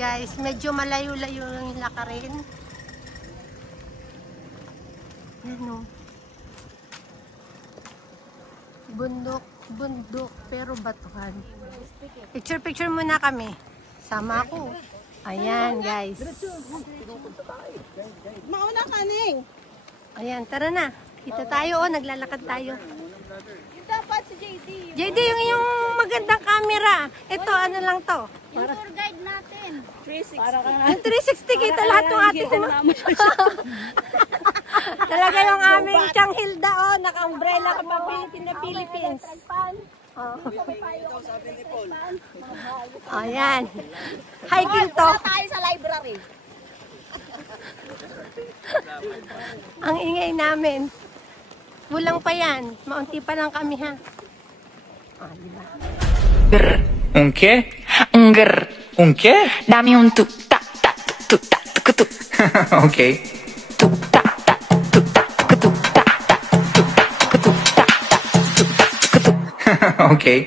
guys, medyo malayo-layo yung lakarin. Ano? Bundok, bundok, pero batuhan. Picture muna kami. Sama ako. Ayan, guys. Mauna ka, Ning. Ayan, tara na. Kita tayo, oh, naglalakad tayo. Yung dapat si JD. JD, yung magandang camera. Ito, ano lang to? Yung tour guide natin. 360. Yung 360 kita lahat ng ating talaga yung aming Chang Hilda, oh, naka-umbrella ka pa Philippines. Oh. Ayan. Hiking to. Tayo sa library. Ang ingay namin. Kulang pa yan. Maunti pa lang kami, ha? Ah, diba? Un qué? Un qué? Dame un tuk tak tak tuk tak tuk tuk. Okay. Tuk tak tak tuk tak tuk tuk tak tak tuk tak tuk tuk tak tak tuk tak tuk tuk. Okay.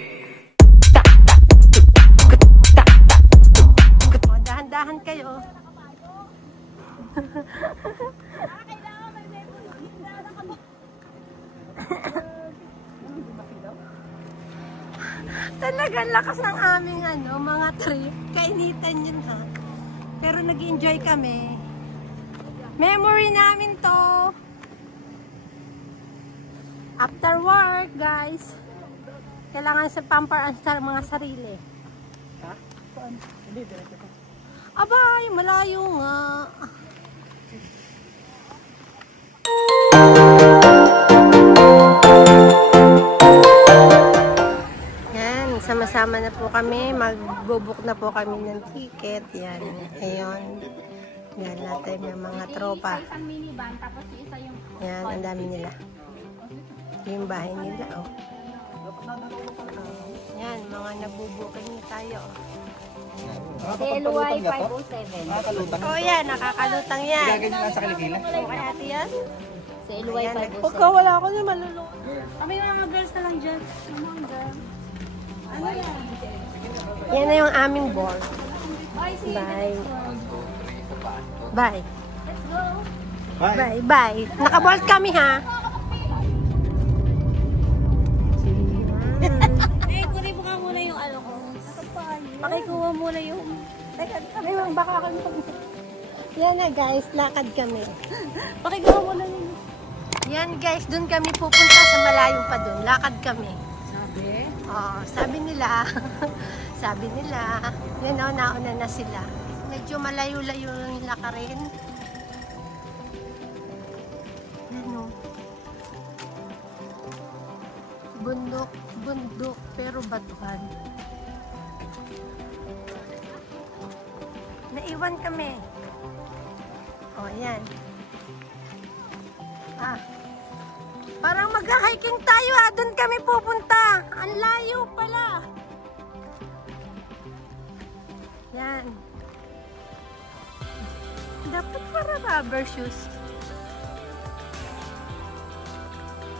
Oh, dahan-dahan kayo. Talagang lakas ng aming mga trip. Kainitan yun, ha. Pero nag-enjoy kami. Memory namin to. After work, guys. Kailangan sa pamper sa mga sarili. Ha? Abay, malayo nga. Sama-sama na po kami, magbubuk na po kami ng ticket. Yan, ayun. Yan, natin ng mga tropa. Yan, ang dami nila. Yung bahay nila, oh. Yan, mga nabubukin niyo tayo. LY 507. Oh, yan, nakakalutang yan. Gaganyan lang sa kalikila. Okay, ate yan? Sa LY 507. Pagka wala ako na malulunod. Kami mga girls na lang dyan. Mga girls. Ano yan? Yan na yung aming board. Bye. Bye. Let's go. Bye. Bye. Nakabolt kami, ha? Eh, kunin mo nga muna yung ano ko. Pakikuha muna yung... Teka, baka kami yan na, guys. Lakad kami. Pakikuha muna yung... Yan, guys. Doon kami pupunta sa malayo pa doon. Lakad kami. Sabi? Oh, sabi nila, yan o, nauna na sila. Medyo malayo-layo yung lakarin. Ano? Bundok, bundok, pero batuhan. Naiwan kami. Oh, yan. Ah. Parang mag-hiking tayo, ha. Doon kami pupunta. Ang layo pala. Yan. Dapat para rubber shoes.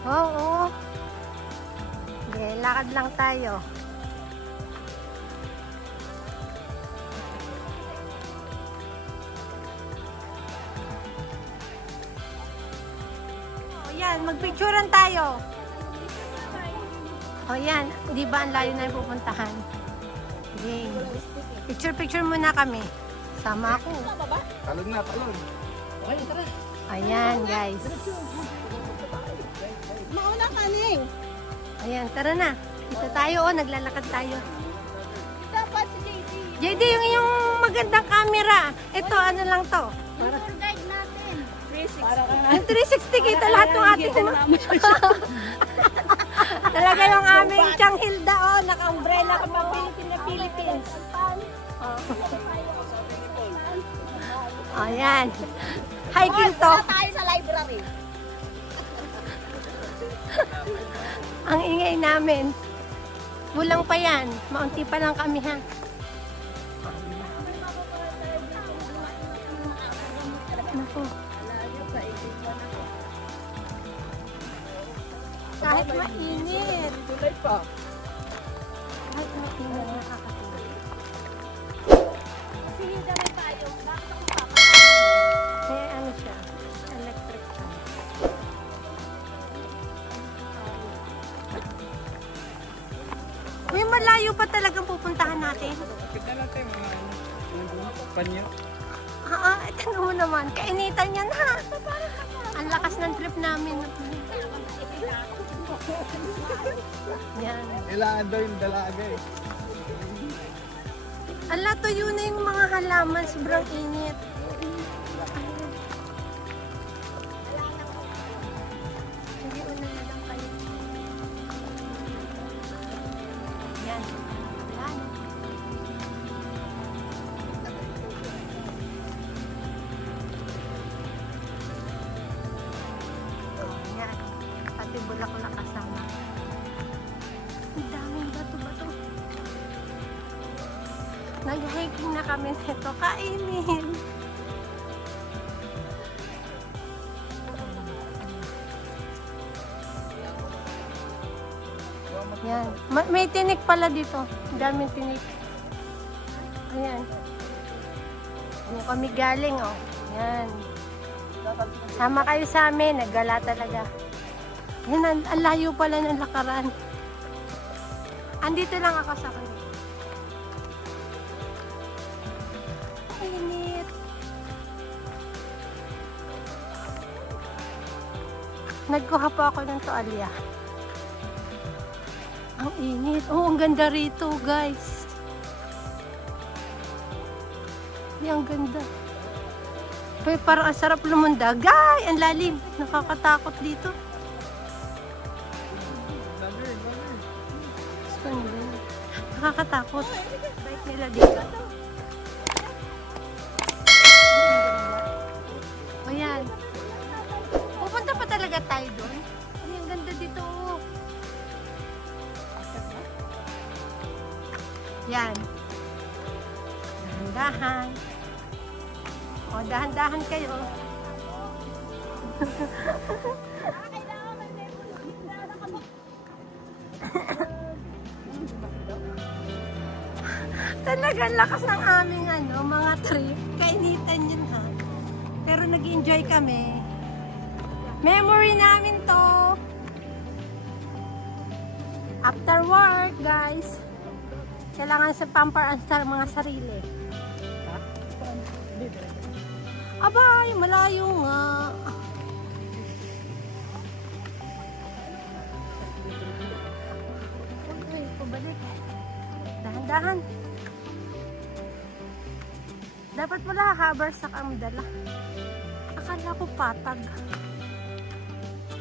Oo. Okay, lakad lang tayo. Yan, magpicturean tayo. O yan, di ba ang layo na yung pupuntahan? Okay. Picture muna kami. Sama ako. Talon na, talon. Okay, tara. Ayan, guys. Mauna ka, Ning. Ayan, tara na. Kita tayo, oh, naglalakad tayo. Dapat si JD. JD, yung magandang camera. Ito, ano lang to? Yung tour guide natin. 360. Yung 360 kita lahat ng ating talaga yung aming Chang Hilda, oh, naka-umbrella ka pa Philippines. Oh. Ayan. Hiking to. Tayo sa library. Ang ingay namin. Kulang pa yan. Maunti pa lang kami, ha. Naku. Kahit mainit. Tulay pa. Kahit mainit, nakakatulog. Si Hilda may payong. Bakit ako papa? May ano siya, electric fan. May malayo pa talagang pupuntahan natin. Kita natin mga panyo. Ito mo naman. Kainitan yan ha. Ang lakas ng trip namin. Yan. Kailangan daw yung dalaga eh. Ala, tuyo na yung mga halaman. Sobrang init. Sige, una na lang kayo. Yan. Yan. Yan. Pati bulaklak kasama. Ang daming bato-bato. Nag-hiking na kami nito. Kainin. Yan. May tinik pala dito. Ang daming tinik. Ayan. Ano kami galing, oh. Yan. Sama kayo sa amin. Naggala talaga. Yan, ang layo pala ng lakaran. Andito lang ako sa kanila. Init. Nagkuha pa ako ng toalya. Ang init. Oh, ang ganda rito, guys. Ang ganda. Uy, parang ang sarap lumundag. Ay, ang lalim. Nakakatakot dito. Nakakatakot. Bike nila dito. O yan. Pupunta pa talaga tayo doon. Ay, ang ganda dito. Yan. Dahan-dahan. O, dahan-dahan kayo. Talagang lakas ng aming mga trip. Kainitan yun ha. Pero nag-enjoy kami. Memory namin to. After work, guys. Kailangan sa pamper ang mga sarili. Abay, malayo nga. Okay, pabalik. Dahan-dahan. Dapat wala haversack ang dala. Akala ko patag.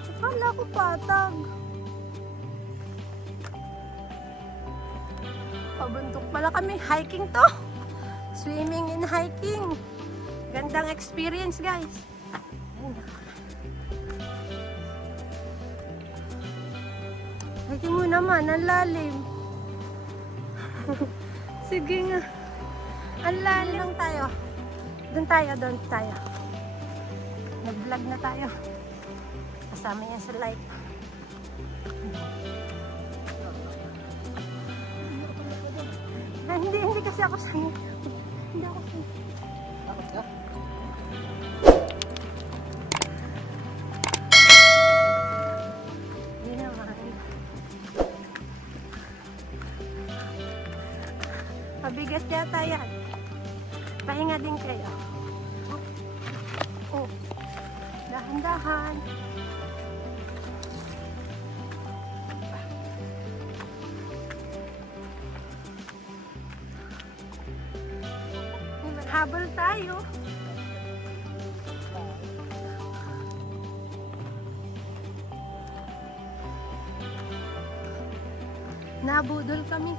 Akala ko patag. Pabundok pala kami. Hiking to. Swimming and hiking. Gandang experience, guys. Hiking mo naman. Ang lalim. Sige nga. Ang lalim lang tayo. Doon tayo. Nag-vlog na tayo. Kasama yan sa light. Hindi kasi ako sanay. Hindi ako sanay. Takot ka? Hindi naman. Mabigat yata yan. Pahinga din kayo. Oh. Dahan-dahan. Habol tayo. Nabudol kami.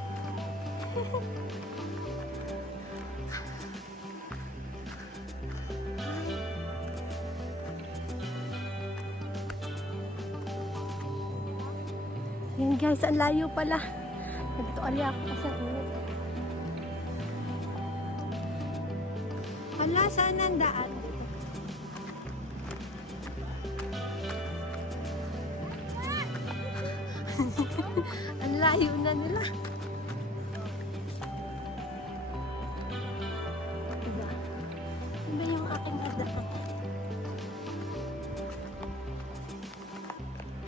Yan guys, ang layo pala. Nagtualya ako kasi ulit. Hala, saan ang daan? Ang layo na nila.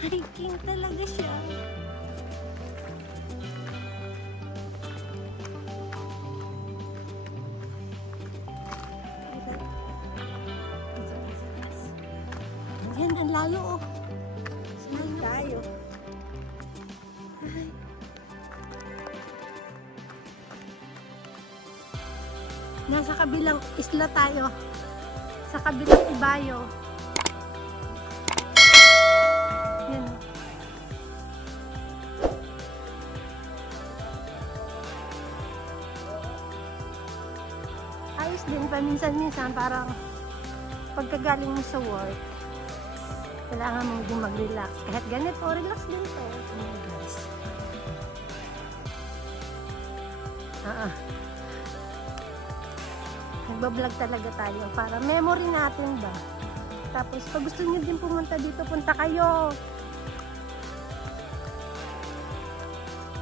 Hiking talaga siya. Ayan, ang layo oh. Saan tayo? Ay. Nasa kabilang isla tayo. Sa kabilang ibayo. Yan. Ayos din paminsan-minsan parang pagkagaling mo sa work kailangan mong din mag-relax kahit ganito, relax din to. Nagbablog talaga tayo para memory natin ba. Tapos pag gusto niyo din pumunta dito, punta kayo.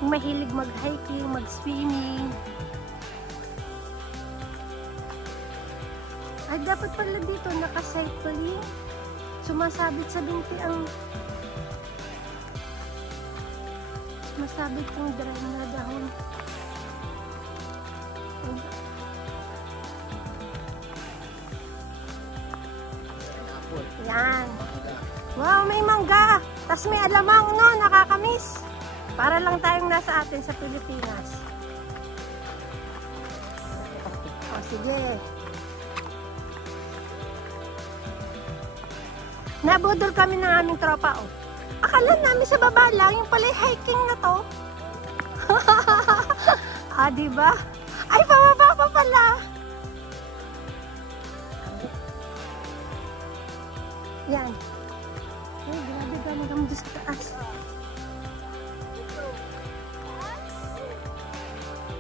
Kung mahilig mag-hiking, mag-swimming. Ay, dapat pala dito naka-cycling. Sumasabit sa binti ang masabit yung dry na dahon. Yan. Wow, may mangga. Tas may alamang, no? Nakakamiss. Para lang tayong nasa atin sa Pilipinas. O, sige. Nabudol kami ng aming tropa, oh. Akala namin sa baba lang, yung pala hiking na to. Ah, diba? Ay, pababa pa pala. Yan. Ay, grabe galing kami dito sa taas.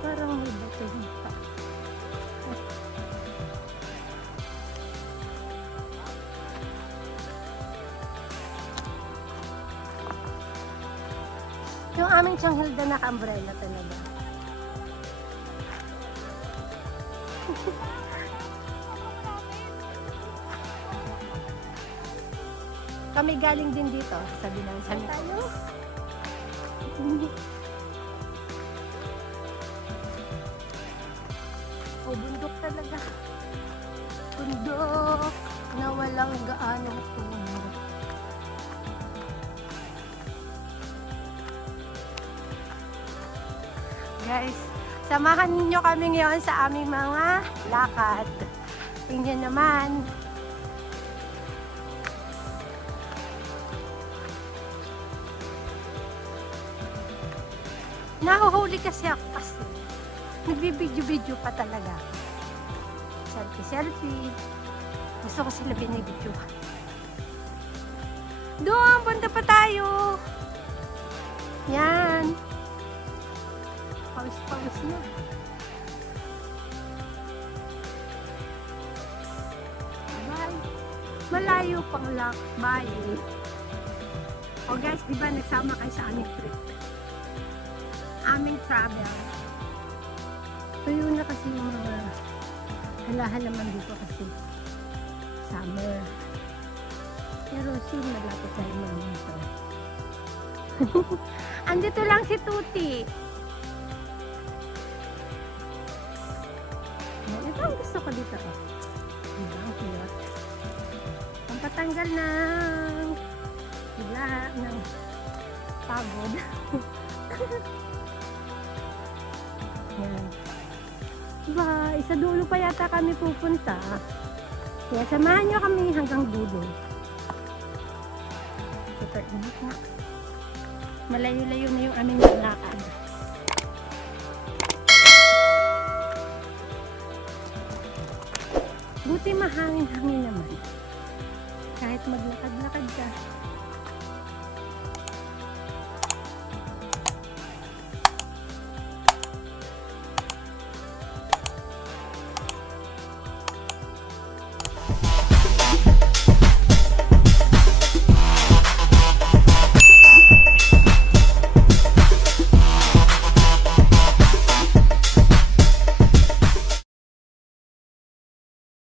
Parang may bato pa. Yung aming Changhilda naka-umbrella talaga. Kami galing din dito. Sabi namin tayo. O, bundok talaga. Bundok na walang gaanong puno. Guys, samahan niyo kami ngayon sa aming mga lakad. Tingnan naman. Nahuhuli kasi ako kasi nagbibidyo-video pa talaga. Selfie-selfie. Gusto ko sila binibidyo. Doon, punta pa tayo. Yan. Pawis-pawis na. Bye. Malayo pang lakbay. O guys, di ba nagsama kayo sa aming trip? Aming travel. Tuyo na kasi yung mga halaman dito kasi summer. Pero soon malapit tayo mag-winter. Andito lang si Tuti. Ito ang gusto ko dito. Diba? Ang cute. Ang patanggal ng ng pagod. Yan. Diba? Isa dulo pa yata kami pupunta. Kaya samahan nyo kami hanggang dulo. Super init na. Malayo-layo na yung aming lakad. Buti mahangin-hangin naman. Kahit maglakad-lakad ka.